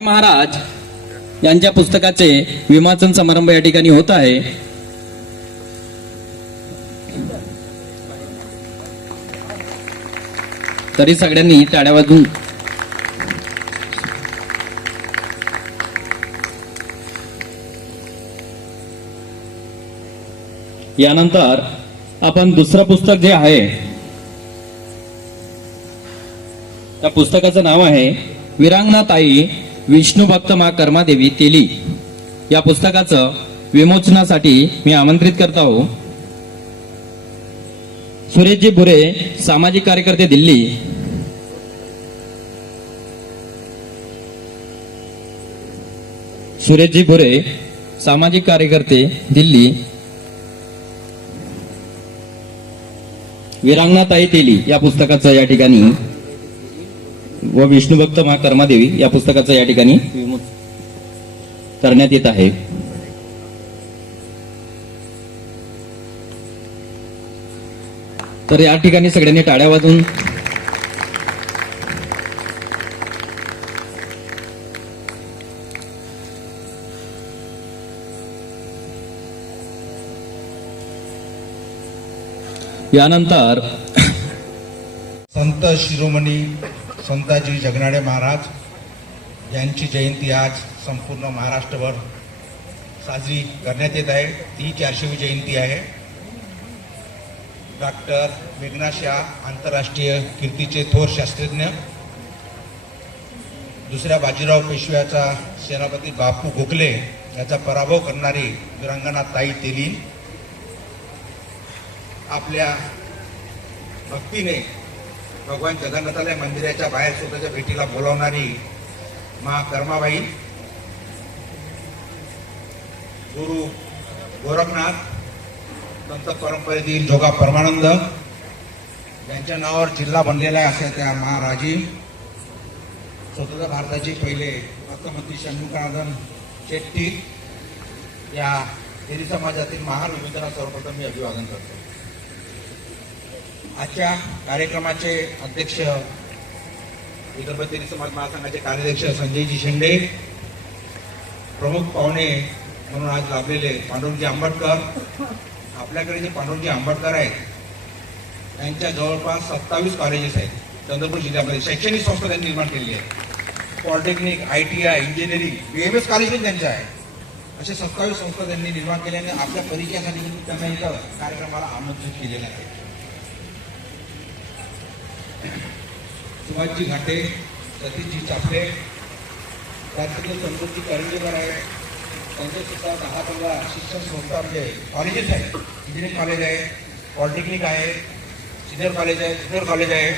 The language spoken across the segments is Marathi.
महाराज यांच्या पुस्तकाचे विमोचन समारंभ या ठिकाणी होत आहे. तरी सगळ्यांनी टाळ्या वाजून यानंतर आपण दुसरं पुस्तक जे आहे त्या पुस्तकाचं नाव आहे विरांगना ताई विष्णू भक्त मा कर्मादेवी तेली. या पुस्तकाचं विमोचनासाठी मी आमंत्रित करत आहो. सुरेशजी बुरे सामाजिक कार्यकर्ते दिल्ली. सुरेशजी बुरे सामाजिक कार्यकर्ते दिल्ली. विरांगनाताई तेली या पुस्तकाचं या ठिकाणी व विष्णुभक्त मा कर्मादेवी या पुस्तकाचं या ठिकाणी करण्यात येत आहे. तर या ठिकाणी सगळ्यांनी टाळ्या वाजून यानंतर संत शिरोमणी संताजी जगनाडे महाराज यांची जयंती आज संपूर्ण महाराष्ट्रभर साजरी करण्यात येत आहे. ती चारशेवी जयंती आहे. डॉक्टर मेघना शाह आंतरराष्ट्रीय कीर्तीचे थोर शास्त्रज्ञ. दुसऱ्या बाजीराव पेशव्याचा सेनापती बापू गोखले याचा पराभव करणारी वीरांगना ताई तेली आपल्या भक्तीने भगवान जगन्नाथाला मंदिराच्या बाहेर स्वतःच्या भेटीला बोलावणारी मा कर्माबाई गुरु गोरखनाथ संत परंपरेतील जोगा परमानंद यांच्या नावावर जिल्हा बनलेला आहे अशा त्या महाराजी. स्वतंत्र भारताचे पहिले अर्थमंत्री शंभूकानंदन शेट्टी या हिरी समाजातील महान विविधना सर्वप्रथम मी अभिवादन करतो. आजच्या कार्यक्रमाचे अध्यक्ष विदर्भ समाज महासंघाचे कार्याध्यक्ष संजयजी शेंडे प्रमुख पाहुणे म्हणून आज लाभलेले पांडुरजी आंबेडकर. आपल्याकडे जे पांडुरजी आंबेडकर आहेत त्यांच्या जवळपास सत्तावीस कॉलेजेस आहेत. चंद्रपूर जिल्ह्यामध्ये शैक्षणिक संस्था त्यांनी निर्माण केलेली आहे. Polytechnic I T I engineering B M S college पण त्यांचे आहे असे सत्तावीस संस्था त्यांनी निर्माण केल्याने आपल्या परिचयासाठी त्यांना एका कार्यक्रमाला आमंत्रित केलेलं आहे. संभाजी घाटे सतीशजी चाफले त्यातील संतोषजी करंजेकर आहे. त्यांचे सुद्धा दहा पंधरा शिक्षण संस्था म्हणजे कॉलेजेस आहेत. इंजिनिअरिंग कॉलेज आहे पॉलिटेक्निक आहे सिनियर कॉलेज आहे ज्युनियर कॉलेज आहे.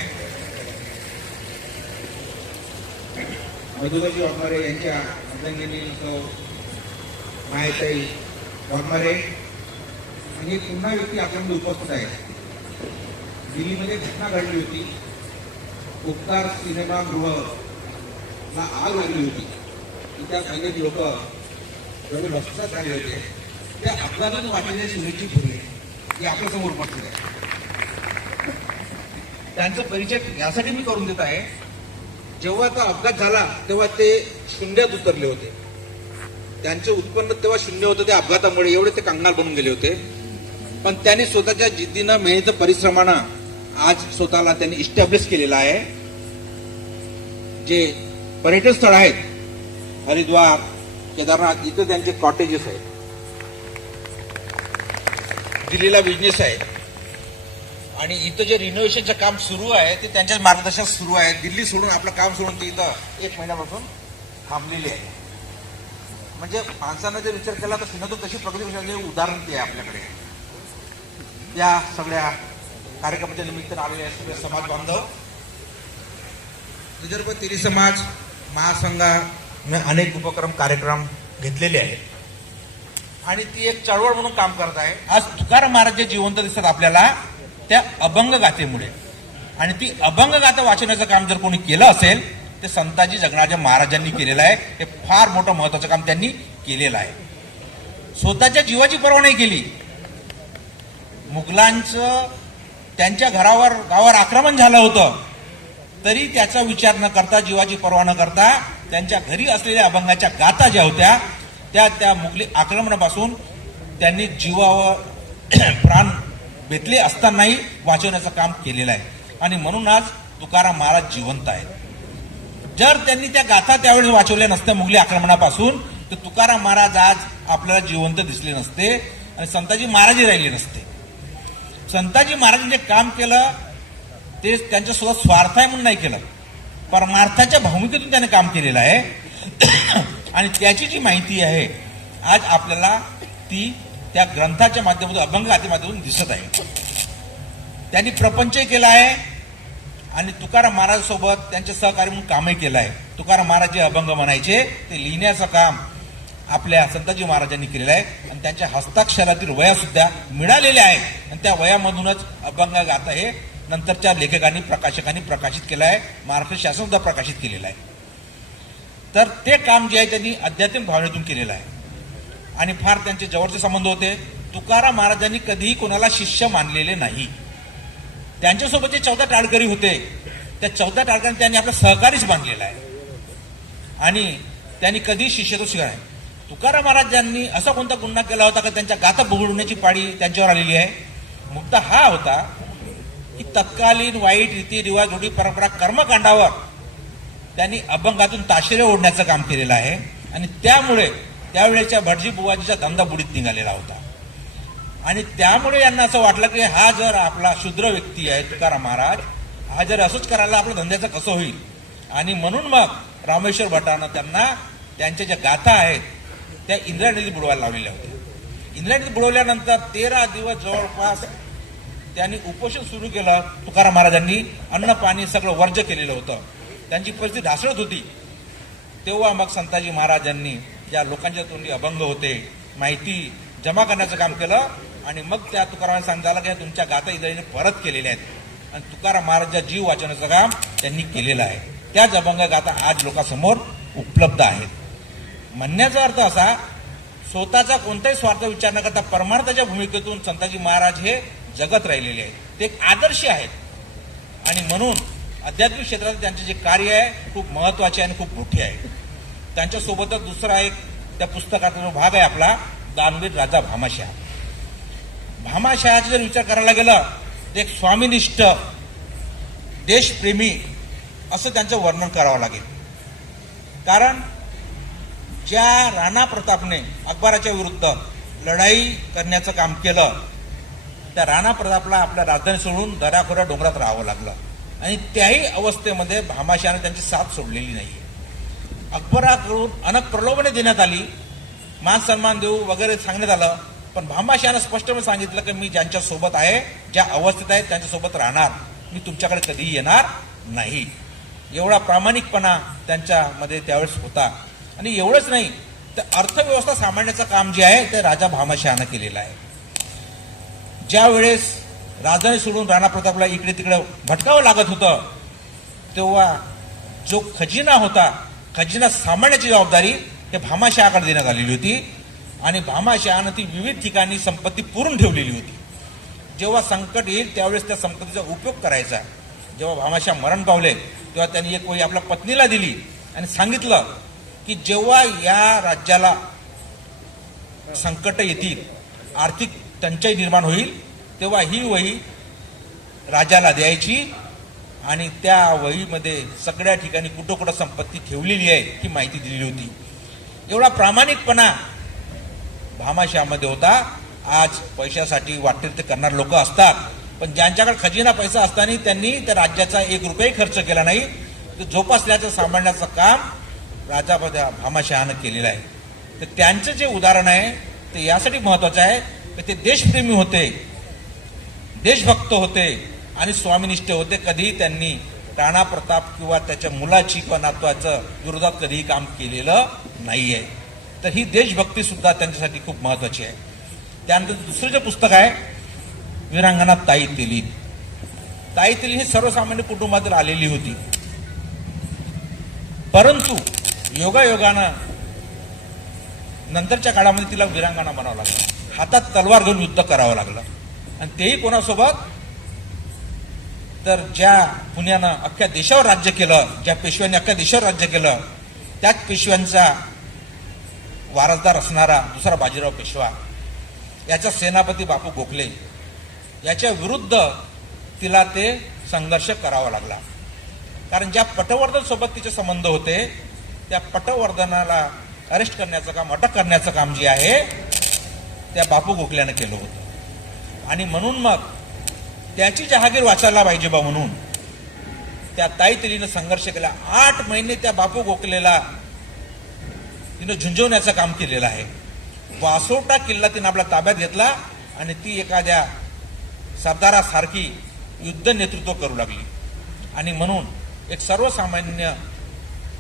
मधुबाजी वाघमारे यांच्या अर्धांगिनी तो मायाताई वाघमारे. आणि पुन्हा व्यक्ती आपल्यामध्ये उपस्थित आहे दिल्लीमध्ये घटना घडली होती. उपकार सिनेमागृहला आग लागली होती. त्या अनेक लोक एवढे भ्रष्टाचार झाले होते. त्या अपघातातून वाटलेले सुरेशजी फुले हे आपल्यासमोर उपस्थित आहे त्यांचा परिचय यासाठी मी करून देत आहे. जेव्हा तो अपघात झाला तेव्हा ते शून्यात उतरले होते. त्यांचे उत्पन्न तेव्हा शून्य होतं त्या अपघातामुळे. एवढे ते कंगाल बनून गेले होते. पण त्यांनी स्वतःच्या जिद्दीनं मेहनत परिश्रमानं आज स्वतःला त्यांनी इस्टॅब्लिश केलेलं आहे. जे पर्यटन स्थळ आहेत हरिद्वार केदारनाथ इथं त्यांचे कॉटेजेस आहेत. दिल्लीला बिझनेस आहे. आणि इथं जे रिनोव्हेशनचं काम सुरू आहे ते त्यांच्या मार्गदर्शनात सुरू आहे. दिल्ली सोडून आपलं काम सोडून ते इथं एक महिन्यापासून थांबलेली आहे. म्हणजे माणसानं जर विचार केला तर सिंधू तशी प्रगती उदाहरण ते आहे आपल्याकडे. या सगळ्या कार्यक्रमाच्या निमित्तानं आलेले आहेत सगळे समाज बांधव. विदर्भ तिरी समाज महासंघाने अनेक उपक्रम कार्यक्रम घेतलेले आहेत. आणि ती एक चळवळ म्हणून काम करत आहे. आज तुकाराम महाराज जे जिवंत दिसतात आपल्याला त्या अभंग गाथेमुळे. आणि ती अभंग गाथा वाचवण्याचं काम जर कोणी केलं असेल ते संताजी जगनाच्या महाराजांनी केलेलं आहे. हे फार मोठं महत्वाचं काम त्यांनी केलेलं आहे. स्वतःच्या जीवाची पर्वा नाही केली. मुघलांचं त्यांच्या घरावर गावावर आक्रमण झालं होतं तरी त्याचा विचार न करता जीवाची पर्वा न करता त्यांच्या घरी असलेल्या अभंगाच्या गाथा ज्या होत्या त्या त्या मुघली आक्रमणापासून त्यांनी जीवावर प्राण बेतले असतानाही वाचवण्याचं काम केलेलं आहे. आणि म्हणून आज तुकाराम महाराज जिवंत आहेत. जर त्यांनी त्या गाथा त्यावेळेस वाचवल्या नसत्या मुघली आक्रमणापासून तर तुकाराम महाराज आज आपल्याला जिवंत दिसले नसते आणि संताजी महाराजही राहिले नसते. संताजी महाराजांनी जे काम केलं ते त्यांच्यासोबत स्वार्थ आहे म्हणून नाही केलं. परमार्थाच्या भूमिकेतून त्याने काम केलेलं आहे. आणि त्याची जी माहिती आहे आज आपल्याला ती त्या ग्रंथाच्या माध्यमातून अभंग माध्यमातून दिसत आहे. त्यांनी प्रपंचही केला आहे आणि तुकाराम महाराजांसोबत त्यांचे सहकारी म्हणून कामही केलं आहे. तुकाराम महाराज जे अभंग म्हणायचे ते लिहिण्याचं काम आपल्या संताजी महाराजांनी केलेलं आहे. आणि त्यांच्या हस्ताक्षरातील वया सुद्धा मिळालेल्या आहेत. आणि त्या वयामधूनच अभंग गाथा हे नंतरच्या लेखकांनी प्रकाशकांनी प्रकाशित केलं आहे. महाराष्ट्र शासन सुद्धा प्रकाशित केलेलं आहे. तर ते काम जे आहे त्यांनी अध्यात्म भावनेतून केलेलं आहे. आणि फार त्यांचे जवळचे संबंध होते. तुकाराम महाराजांनी कधीही कोणाला शिष्य मानलेले नाही. त्यांच्यासोबत जे चौदा टाळकरी होते त्या चौदा टाळकऱ्यांनी त्यांनी आपला सहकारीच बांधलेला आहे. आणि त्यांनी कधी शिष्यत्व स्वीकार नाही. तुकाराम महाराजांनी असा कोणता गुन्हा केला होता का त्यांच्या गाथा बुघडण्याची पाळी त्यांच्यावर आलेली आहे? मुद्दा हा होता की तत्कालीन वाईट रीती रिवाज रूढी परंपरा कर्मकांडावर त्यांनी अभंगातून ताशेरे ओढण्याचं काम केलेलं आहे आणि त्यामुळे त्यावेळेच्या भटजी बुवाजीचा धंदा बुडीत निघालेला होता. आणि त्यामुळे यांना असं वाटलं की हा जर आपला शूद्र व्यक्ती आहे तुकाराम महाराज हा जर असंच करायला आपल्या धंद्याचं कसं होईल? आणि म्हणून मग रामेश्वर भटानं त्यांना त्यांच्या ज्या गाथा आहेत त्या इंदिरा नदीत बुडवायला लावलेल्या होत्या. इंदिरा नदीत बुडवल्यानंतर तेरा दिवस जवळपास त्यांनी उपोषण सुरू केलं तुकाराम महाराजांनी. अन्न पाणी सगळं वर्ज केलेलं होतं. त्यांची परिस्थिती ढासळत होती. तेव्हा मग संताजी महाराजांनी ज्या लोकांच्या तोंडी अभंग होते माहिती जमा करण्याचं काम केलं आणि मग त्या तुकारामांना सांगायला की तुमच्या गाता इंद्राने परत केलेल्या आहेत. आणि तुकाराम महाराजच्या जीव वाचवण्याचं काम त्यांनी केलेलं आहे. त्याच अभंग गाता आज लोकांसमोर उपलब्ध आहेत. म्हणण्याचा अर्थ असा स्वतःचा कोणताही स्वार्थ विचार न करता परमार्थाच्या भूमिकेतून संताजी महाराज हे जगत राहिलेले आहेत. ते एक आदर्श आहेत. आणि म्हणून आध्यात्मिक क्षेत्रात त्यांचे जे कार्य आहे खूप महत्त्वाचे आणि खूप मोठे आहे. त्यांच्यासोबतच दुसरा एक त्या पुस्तकाचा जो भाग आहे आपला दानवीर राजा भामाशाह. भामाशहाचा जर विचार करायला गेला तर एक स्वामीनिष्ठ देशप्रेमी असं त्यांचं वर्णन करावं लागेल. कारण ज्या राणा प्रतापने अकबराच्या विरुद्ध लढाई करण्याचं काम केलं त्या राणा प्रतापला आपल्या राजधानी सोडून दऱ्याखोऱ्या डोंगरात राहावं लागलं. आणि त्याही अवस्थेमध्ये भामाशाने त्यांची साथ सोडलेली नाही अकबराकडून अनेक प्रलोभने देण्यात आली मान सन्मान देऊ वगैरे सांगण्यात आलं पण भामाशानं स्पष्टपणे सांगितलं की मी ज्यांच्या सोबत आहे ज्या अवस्थेत आहे त्यांच्यासोबत राहणार. मी तुमच्याकडे कधीही येणार नाही. एवढा प्रामाणिकपणा त्यांच्यामध्ये त्यावेळेस होता. आणि एवढंच नाही तर अर्थव्यवस्था सांभाळण्याचं काम जे आहे ते राजा भामाशहानं केलेलं आहे. ज्या वेळेस राजाने सोडून राणा प्रतापला इकडे तिकडे भटकावं लागत होतं तेव्हा जो खजिना होता खजिना सांभाळण्याची जबाबदारी हे भामाशहाकडे देण्यात आलेली होती आणि भामाशहानं ती विविध ठिकाणी संपत्ती पुरून ठेवलेली होती. जेव्हा संकट येईल त्यावेळेस त्या संपत्तीचा उपयोग करायचा. जेव्हा भामाशाह मरण पावले तेव्हा त्यांनी एक वही आपल्या पत्नीला दिली आणि सांगितलं की जेव्हा या राज्याला संकट येतील आर्थिक टंचाई निर्माण होईल तेव्हा ही वही राजाला द्यायची आणि त्या वहीमध्ये सगळ्या ठिकाणी कुठं कुठं संपत्ती ठेवलेली आहे ही माहिती दिलेली होती. एवढा प्रामाणिकपणा भामाशामध्ये होता. आज पैशासाठी वाटेल ते करणारे लोक असतात पण ज्यांच्याकडे खजिना पैसा असताना त्यांनी त्या राज्याचा एक रुपयाही खर्च केला नाही. तर जोपासल्याचं सांभाळण्याचं काम राजा भामाशहानं केलेलं आहे. तर त्यांचं जे उदाहरण आहे ते यासाठी महत्वाचं आहे की ते देशप्रेमी होते देशभक्त होते आणि स्वामीनिष्ठ होते. कधीही त्यांनी राणा प्रताप किंवा त्याच्या मुलाची किंवा नातवाचं विरोधात कधीही काम केलेलं नाही आहे तर ही देशभक्ती सुद्धा त्यांच्यासाठी खूप महत्वाची आहे. त्यानंतर दुसरं जे पुस्तक आहे वीरांगणा ताई तेली. ताई तेली ही सर्वसामान्य कुटुंबातील आलेली होती. परंतु योगायोगानं नंतरच्या काळामध्ये तिला वीरांगणा बनावं लागलं. हातात तलवार घेऊन युद्ध करावं लागलं. आणि तेही कोणासोबत? तर ज्या पुण्यानं अख्ख्या देशावर राज्य केलं ज्या पेशव्यांनी अख्ख्या देशावर राज्य केलं त्याच पेशव्यांचा वारसदार असणारा दुसरा बाजीराव पेशवा याचा सेनापती बापू गोखले याच्या विरुद्ध तिला ते संघर्ष करावा लागला. कारण ज्या पटवर्धन सोबत तिचे संबंध होते त्या पटवर्धनाला अरेस्ट करण्याचं काम अटक करण्याचं काम जे आहे त्या बापू गोखल्यानं केलं होतं. आणि म्हणून मग त्याची जहागीर वाचायला पाहिजे बा म्हणून. त्या ताई तिलीनं संघर्ष केला. आठ महिने त्या बापू गोखलेला तिनं झुंजवण्याचं काम केलेलं आहे. वासोटा किल्ला तिनं आपल्या ताब्यात घेतला आणि ती एखाद्या सरदारासारखी युद्ध नेतृत्व करू लागली. आणि म्हणून एक सर्वसामान्य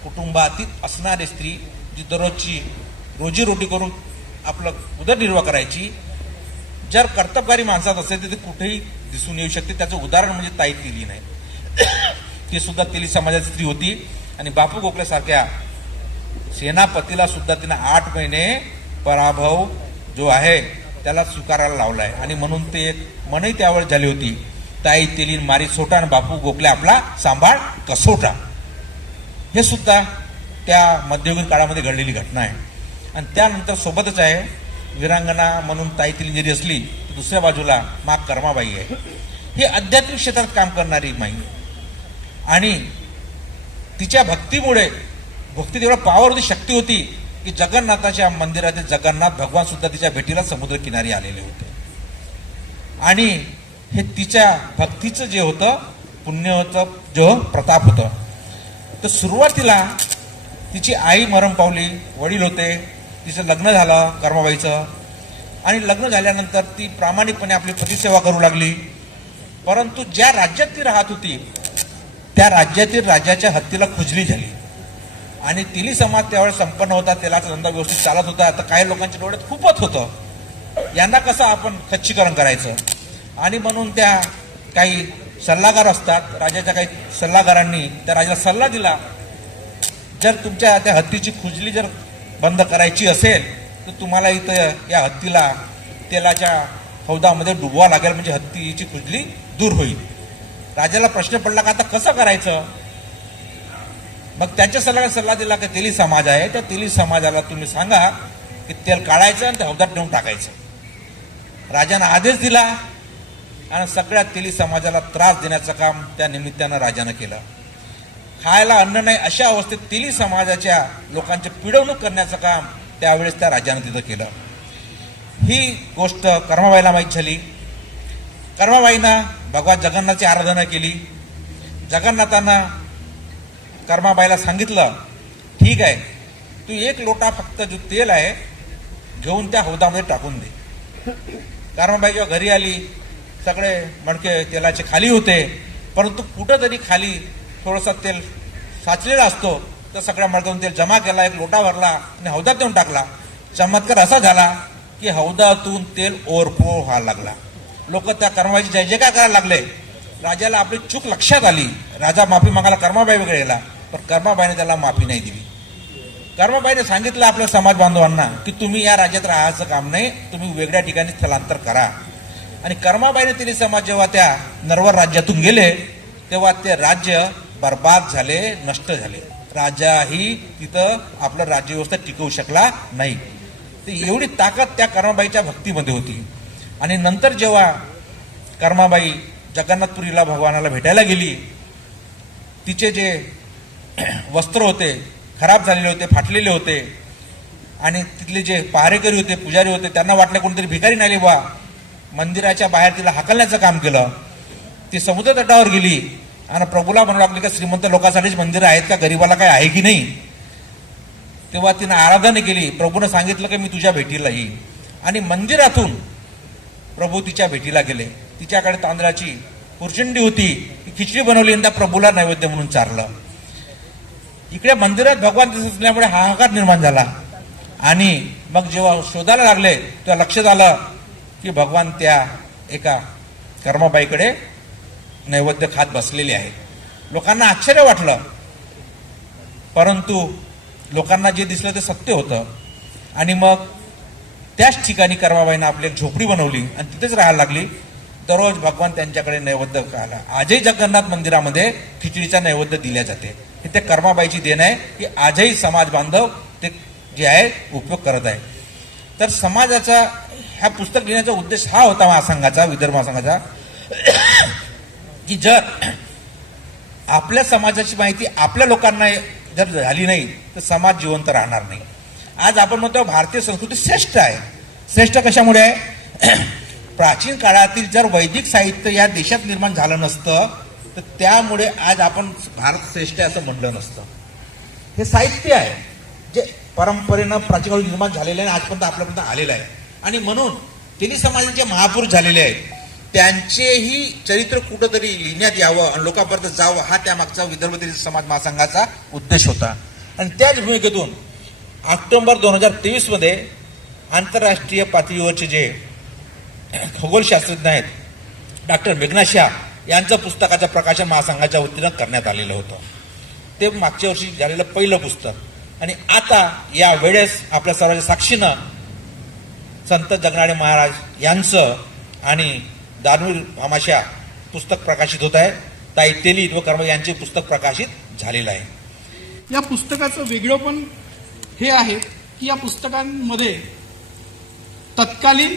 कुटुंबातील असणारी स्त्री जी दररोजची रोजीरोटी करून आपलं उदरनिर्वाह करायची जर कर्तबगारी माणसात असेल तर ते कुठेही दिसून येऊ शकते. त्याचं उदाहरण म्हणजे ताई तेली नाही. ती सुद्धा तेली समाजाची स्त्री होती आणि बापू गोखल्यासारख्या सेनापतीला सुद्धा तिने आठ महिने पराभव जो आहे त्याला स्वीकारायला लावला आहे आणि म्हणून ते एक मनही त्यावर झाली होती. ताई तेलीन मारी सोटा आणि बापू गोखले आपला सांभाळ कसोटा. हे सुद्धा त्या मध्ययुगीन काळामध्ये घडलेली घटना आहे. आणि त्यानंतर सोबतच आहे विरांगणा म्हणून ताई तिली असली तर दुसऱ्या बाजूला मा कर्माबाई आहे. ही आध्यात्मिक क्षेत्रात काम करणारी माई आणि तिच्या भक्तीमुळे भक्ती तेवढा पावर होती शक्ती होती की जगन्नाथाच्या मंदिरातील जगन्नाथ भगवान सुद्धा तिच्या भेटीला समुद्र किनारी आलेले होते. आणि हे तिच्या भक्तीचं जे होतं पुण्य होतं जो प्रताप होतं तर सुरुवातीला तिची आई मरण पावली वडील होते तिचं लग्न झालं कर्माबाईचं आणि लग्न झाल्यानंतर ती प्रामाणिकपणे आपली पतीसेवा करू लागली. परंतु ज्या राज्यात ती राहत होती त्या राज्यातील राजाच्या हत्तीला खुजली झाली. आणि तिली समाज त्यावेळेस संपन्न होता तेलाचा धंदा व्यवस्थित चालत होता. आता काही लोकांच्या डोळ्यात खूपच होतं. यांना कसं आपण खच्चीकरण करायचं? आणि म्हणून त्या काही सल्लागार असतात राजाच्या काही सल्लागारांनी त्या राजाला सल्ला दिला. जर तुमच्या त्या हत्तीची खुजली जर बंद करायची असेल तर तुम्हाला इथं या हत्तीला तेलाच्या हौदामध्ये डुबवा लागेल म्हणजे हत्तीची खुजली दूर होईल. राजाला प्रश्न पडला का आता कसं करायचं? मग त्यांच्या सल्ला सल्ला दिला की तेली समाज आहे. त्या तेली समाजाला तुम्ही सांगा की तेल काढायचं आणि ते हौदात नेऊन टाकायचं. राजानं आदेश दिला आणि सगळ्या तेली समाजाला त्रास देण्याचं काम त्या निमित्तानं राजानं केलं. खायला अन्न नाही अशा अवस्थेत तेली समाजाच्या लोकांची पिडवणूक करण्याचं काम त्यावेळेस त्या राजानं तिथं केलं. ही गोष्ट कर्माबाईला माहीत झाली. कर्माबाईनं भगवान जगन्नाथची आराधना केली. जगन्नाथानं कर्माबाईला सांगितलं ठीक आहे तू एक लोटा फक्त जो तेल आहे घेऊन त्या हौदामध्ये टाकून दे. कर्माबाई जेव्हा घरी आली सगळे मडके तेलाचे खाली होते परंतु कुठंतरी खाली थोडंसं तेल साचलेला असतो. तर सगळ्या मडक्यातून तेल जमा केला एक लोटा भरला आणि हौदात नेऊन टाकला. चमत्कार असा झाला की हौदातून तेल ओरफो व्हायला लागला. लोक त्या कर्माबाईची जय जयकार करायला लागले. राजाला आपली चूक लक्षात आली. राजा माफी मागायला कर्माबाई वगैरे गेला पण कर्माबाईने त्याला माफी नाही दिली. कर्माबाईने सांगितलं आपल्या समाज बांधवांना की तुम्ही या राज्यात राहायचं काम नाही तुम्ही वेगळ्या ठिकाणी स्थलांतर करा. आणि कर्माबाईने तिने समाज जेव्हा त्या नरवर राज्यातून गेले तेव्हा ते राज्य बर्बाद झाले नष्ट झाले. राजाही तिथं आपलं राज्यव्यवस्था टिकवू शकला नाही. तर एवढी ताकद त्या कर्माबाईच्या भक्तीमध्ये होती. आणि नंतर जेव्हा कर्माबाई जगन्नाथपुरीला भगवानाला भेटायला गेली तिचे जे वस्त्र होते खराब झालेले होते फाटलेले होते आणि तिथले जे पहारेकरी होते पुजारी होते त्यांना वाटलं कोणतरी भिकारी नाही बा मंदिराच्या बाहेर तिला हाकलण्याचं काम केलं. ती समुद्र तटावर गेली. आणि प्रभूला म्हणू लागली का श्रीमंत लोकांसाठीच मंदिरं आहेत का? गरीबाला काय आहे की नाही? तेव्हा तिनं आराधना केली. प्रभूनं सांगितलं की मी तुझ्या भेटीला येईन. आणि मंदिरातून प्रभू तिच्या भेटीला गेले. तिच्याकडे तांदळाची पुरचंडी होती. ती खिचडी बनवली आणि त्या प्रभूला नैवेद्य म्हणून चारलं. इकडे मंदिरात भगवान दिसत असल्यामुळे हाहाकार निर्माण झाला. आणि मग जेव्हा शोधायला लागले तेव्हा लक्षात आलं की भगवान त्या एका कर्माबाईकडे नैवेद्य खात बसलेले आहेत. लोकांना आश्चर्य वाटलं. परंतु लोकांना जे दिसलं ते सत्य होतं. आणि मग त्याच ठिकाणी कर्माबाईनं आपली एक झोपडी बनवली आणि तिथेच राहायला लागली. दररोज भगवान त्यांच्याकडे नैवेद्य खायला. आजही जगन्नाथ मंदिरामध्ये खिचडीचा नैवेद्य दिल्या जाते. हे त्या कर्माबाईची देण आहे की आजही समाज बांधव ते जे आहे उपयोग करत आहे. तर समाजाचा ह्या पुस्तक लिहिण्याचा उद्देश हा होता महासंघाचा विदर्भ महासंघाचा की जर आपल्या समाजाची माहिती आपल्या लोकांना जर झाली नाही तर समाज जिवंत राहणार नाही. आज आपण म्हणतो भारतीय संस्कृती श्रेष्ठ आहे. श्रेष्ठ कशामुळे आहे? प्राचीन काळातील जर वैदिक साहित्य या देशात निर्माण झालं नसतं तर त्यामुळे आज आपण भारत श्रेष्ठ आहे असं म्हणलं नसतं. हे साहित्य आहे जे परंपरेनं प्राचीन काळी निर्माण झालेलं आहे आणि आजपर्यंत आपल्यापर्यंत आलेलं आहे. आणि म्हणून तिन्ही समाजाचे महापुरुष झालेले आहेत त्यांचेही चरित्र कुठंतरी लिहिण्यात यावं आणि लोकांपर्यंत जावं हा त्यामागचा विदर्भ तरी समाज महासंघाचा उद्देश होता. आणि त्याच भूमिकेतून ऑक्टोंबर दोन हजार तेवीसमध्ये आंतरराष्ट्रीय पातळीवरचे जे खगोलशास्त्रज्ञ आहेत डॉक्टर मेघना शाह यांचं पुस्तकाचं प्रकाशन महासंघाच्या वतीनं करण्यात आलेलं होतं. ते मागच्या वर्षी झालेलं पहिलं पुस्तक. आणि आता या वेळेस आपल्या सर्वांच्या साक्षीनं संत जगनाडे महाराज यांचं आणि दानवीर भामाशा पुस्तक प्रकाशित होत आहे. ताई तेलीत व कर्म यांचे पुस्तक प्रकाशित झालेलं आहे. या पुस्तकाचं वेगळं पण हे आहे की या पुस्तकांमध्ये तत्कालीन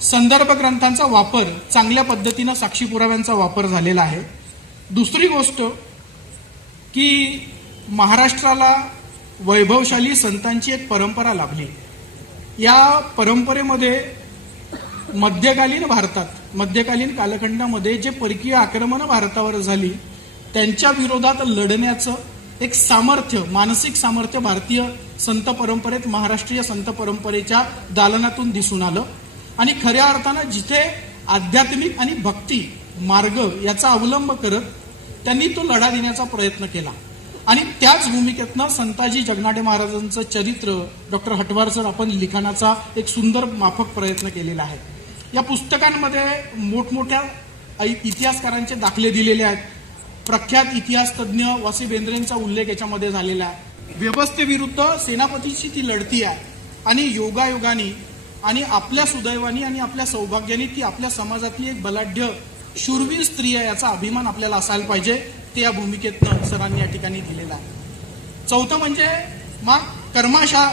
संदर्भ ग्रंथांचा वापर चांगल्या पद्धतीनं साक्षी पुराव्यांचा वापर झालेला आहे. दुसरी गोष्ट की महाराष्ट्राला वैभवशाली संतांची एक परंपरा लाभली. या परंपरेमध्ये मध्यकालीन भारतात मध्यकालीन कालखंडामध्ये जे परकीय आक्रमणं भारतावर झाली त्यांच्या विरोधात लढण्याचं एक सामर्थ्य मानसिक सामर्थ्य भारतीय संत परंपरेत महाराष्ट्रीय संत परंपरेच्या दालनातून दिसून आलं. आणि खऱ्या अर्थानं जिथे आध्यात्मिक आणि भक्ती मार्ग याचा अवलंब करत त्यांनी तो लढा देण्याचा प्रयत्न केला. आणि त्याच भूमिकेतनं संताजी जगनाडे महाराजांचं चरित्र डॉक्टर हटवार सर आपण लिखाणाचा एक सुंदर माफक प्रयत्न केलेला आहे. या पुस्तकांमध्ये मोठमोठ्या इतिहासकारांचे दाखले दिलेले आहेत. प्रख्यात इतिहास तज्ज्ञ वासी बेंद्रेंचा उल्लेख याच्यामध्ये झालेला आहे. व्यवस्थेविरुद्ध सेनापतीची ती लढती आहे. आणि योगायोगाने आणि आपल्या सुदैवानी आणि आपल्या सौभाग्याने ती आपल्या समाजातली एक बलाढ्य शूरवीर स्त्री आहे याचा अभिमान आपल्याला असायला पाहिजे. ते या भूमिकेतनं सरांनी या ठिकाणी दिलेलं आहे. चौथं म्हणजे मा कर्माशा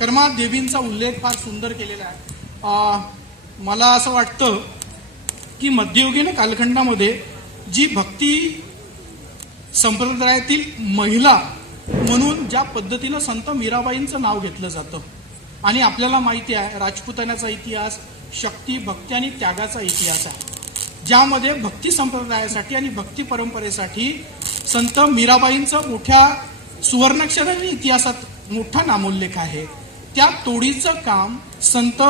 कर्मा देवींचा उल्लेख फार सुंदर केलेला आहे. मला असं वाटतं की मध्ययुगीन कालखंडामध्ये जी भक्ती संप्रदायातील महिला म्हणून ज्या पद्धतीनं संत मीराबाईंचं नाव घेतलं जातं आणि आपल्याला माहिती आहे राजपुतान्याचा इतिहास शक्ती भक्ती आणि त्यागाचा इतिहास आहे. ज्यामध्ये भक्ती संप्रदायासाठी आणि भक्ती परंपरेसाठी संत मीराबाईंचं मोठ्या सुवर्णाक्षराने इतिहासात मोठा नामोल्लेख आहे. त्या तोडीचं काम संत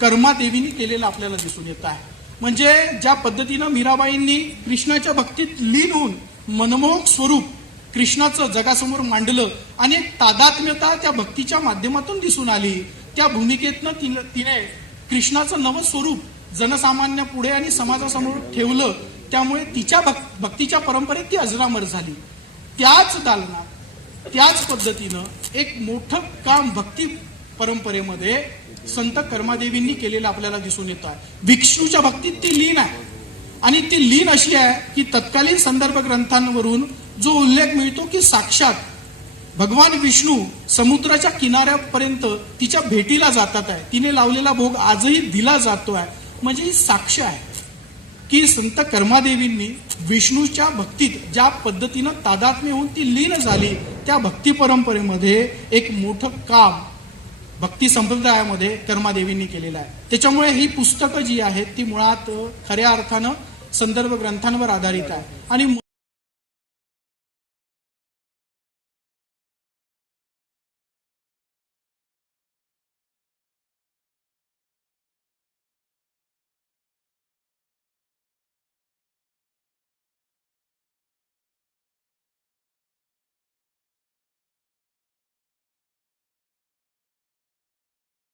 कर्मादेवींनी केलेलं आपल्याला दिसून येत आहे. म्हणजे ज्या पद्धतीनं मीराबाईंनी कृष्णाच्या भक्तीत लीन होऊन मनमोहक स्वरूप कृष्णाचं जगासमोर मांडलं आणि एक तादात्म्यता त्या भक्तीच्या माध्यमातून दिसून आली त्या भूमिकेतनं तिने कृष्णाचं नवं स्वरूप जनसामान्य पुढे आणि समाजासमोर ठेवलं त्यामुळे तिच्या भक- भक्तीच्या परंपरेत ती अजरामर झाली. त्याच दालनात त्याच पद्धतीनं एक मोठं काम भक्ती परंपरेमध्ये संत कर्मादेवींनी केलेलं आपल्याला दिसून येत आहे. विष्णूच्या भक्तीत ती लीन आहे. आणि ती लीन अशी आहे की तत्कालीन संदर्भ ग्रंथांवरून जो उल्लेख मिळतो की साक्षात भगवान विष्णू समुद्राच्या किनाऱ्यापर्यंत तिच्या भेटीला जातात आहे. तिने लावलेला भोग आजही दिला जातो आहे. म्हणजे ही साक्ष आहे की संत कर्मादेवींनी विष्णूच्या भक्तीत ज्या पद्धतीनं तादात्म्य होऊन ती लीन झाली त्या भक्ती परंपरेमध्ये एक मोठं काम भक्ती संप्रदायामध्ये कर्मादेवींनी केलेलं आहे. त्याच्यामुळे ही पुस्तकं जी आहेत ती मुळात खऱ्या अर्थानं संदर्भ ग्रंथांवर आधारित आहे. आणि